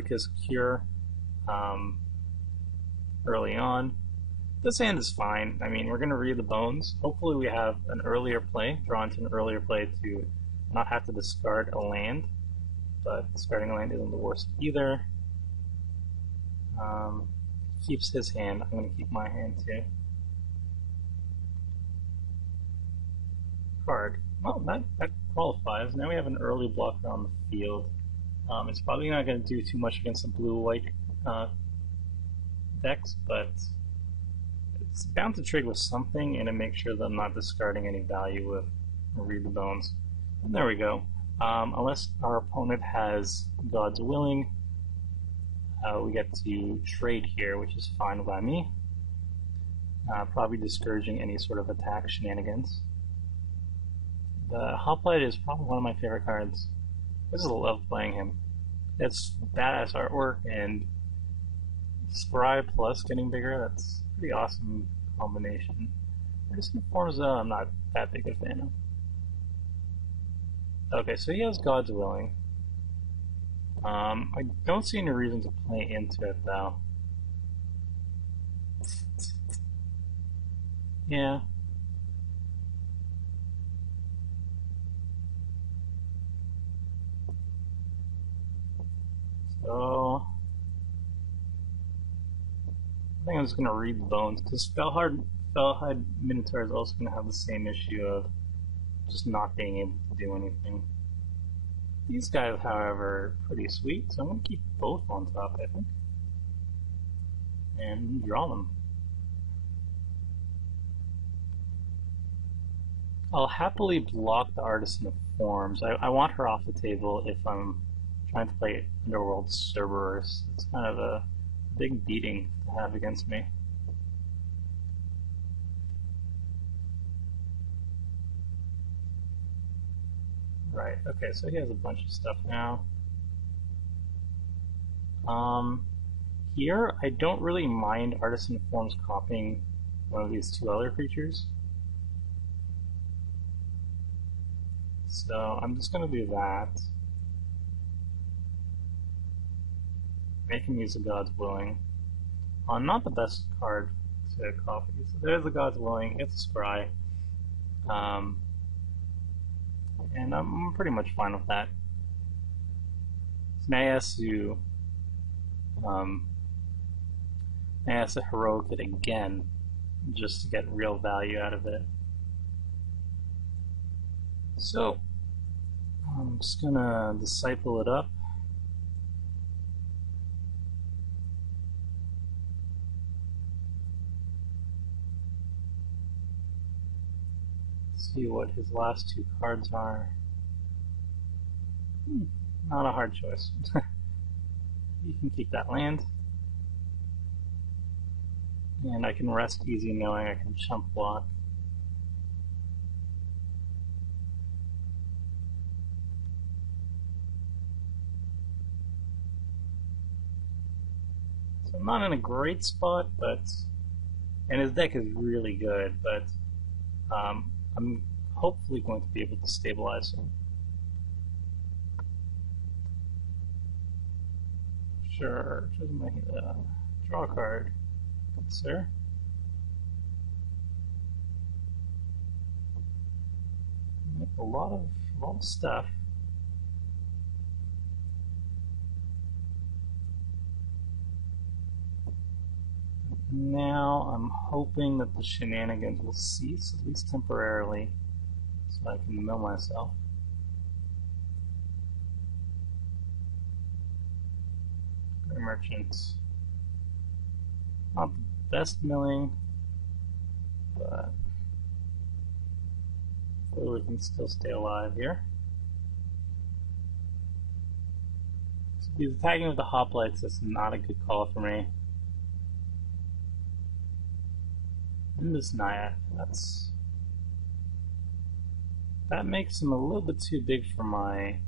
Eureka's Cure early on. This hand is fine. I mean, we're going to read the bones. Hopefully we have an earlier play, drawn to an earlier play to not have to discard a land, but discarding a land isn't the worst either. Keeps his hand. I'm going to keep my hand too. Card. Well, that qualifies. Now we have an early blocker on the field. It's probably not going to do too much against the blue-white decks, but it's bound to trade with something and to make sure that I'm not discarding any value with Read the Bones. And there we go. Unless our opponent has God's Willing, we get to trade here, which is fine by me. Probably discouraging any sort of attack shenanigans. The Hoplite is probably one of my favorite cards. I just love playing him. It's badass artwork, and Scry plus getting bigger, that's a pretty awesome combination. Artisan Forms, I'm not that big a fan of. Okay, so he has God's Willing. I don't see any reason to play into it, though. Yeah. So I think I'm just gonna read the bones, because Fellhide Minotaur is also gonna have the same issue of just not being able to do anything. These guys, however, are pretty sweet, so I'm gonna keep both on top, I think, and draw them. I'll happily block the Artisan of Forms. I want her off the table if I'm trying to play Underworld Cerberus. It's kind of a big beating to have against me. Right, okay, so he has a bunch of stuff now. Here, I don't really mind Artisan of Forms copying one of these two other creatures. So I'm just going to do that. Make him use the God's Willing. Not the best card to copy. So there's the God's Willing, it's a Scry. And I'm pretty much fine with that. So now he has to heroic it again just to get real value out of it. So I'm just gonna disciple it up. See what his last two cards are. Not a hard choice. You can keep that land. And I can rest easy knowing I can chump block. So I'm not in a great spot, and his deck is really good, but I'm hopefully going to be able to stabilize him. Sure, draw a card. Good sir. A lot of stuff. Now I'm hoping that the shenanigans will cease, at least temporarily, so I can mill myself. Merchant. Not the best milling, but hopefully we can still stay alive here. So he's attacking with the hoplites, that's not a good call for me. And this Naiad, that makes him a little bit too big for my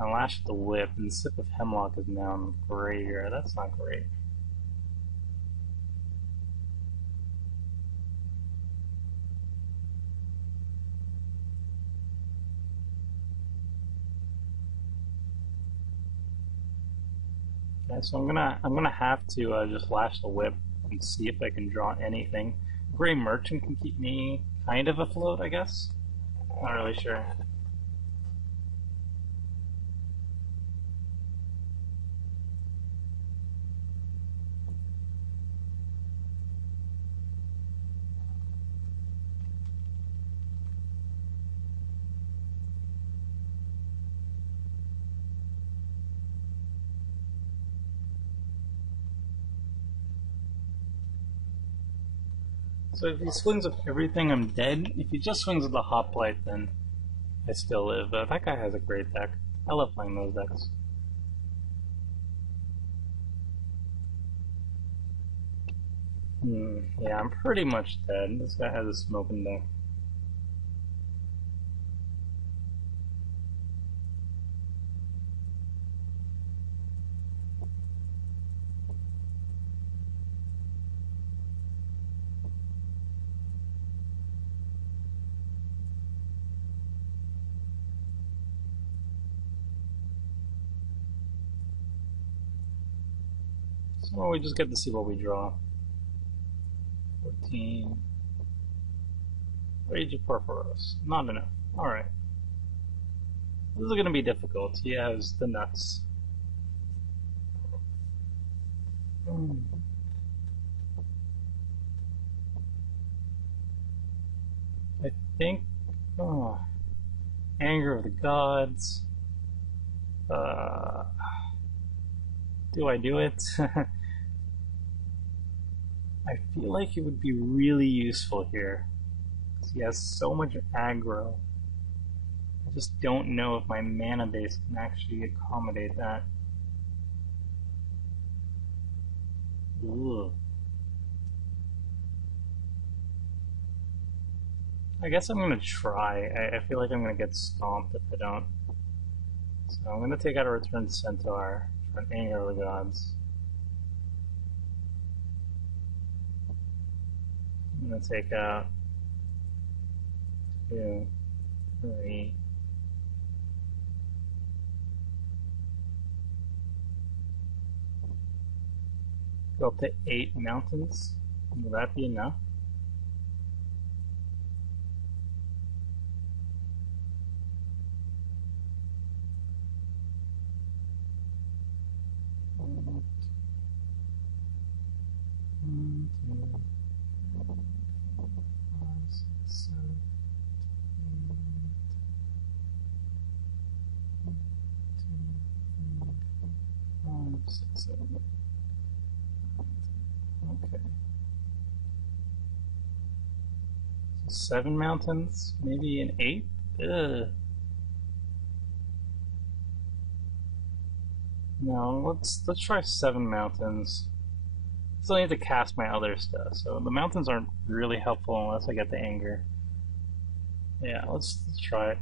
Lash of the Whip, and the Sip of Hemlock is now in the graveyard. That's not great. Okay, so I'm gonna have to just lash the whip and see if I can draw anything. Gray Merchant can keep me kind of afloat, I guess. Not really sure. So if he swings with everything, I'm dead. If he just swings with the Hoplite, then I still live. But that guy has a great deck. I love playing those decks. Yeah, I'm pretty much dead. This guy has a smoking deck. So we just get to see what we draw. 14. Rage of Porphyros. Not enough. Alright. This is going to be difficult. He has the nuts. I think... Oh, Anger of the Gods. Do I do it? I feel like it would be really useful here. Because he has so much aggro. I just don't know if my mana base can actually accommodate that. Ooh. I guess I'm gonna try. I feel like I'm gonna get stomped if I don't. So I'm gonna take out a Return Centaur for an Anger of the Gods. I'm gonna take out 2, 3. Go up to 8 mountains. Will that be enough? Okay. So 7 mountains, maybe an 8th? Ugh. No, let's try 7 mountains. Still need to cast my other stuff, so the mountains aren't really helpful unless I get the anger. Yeah, let's try it.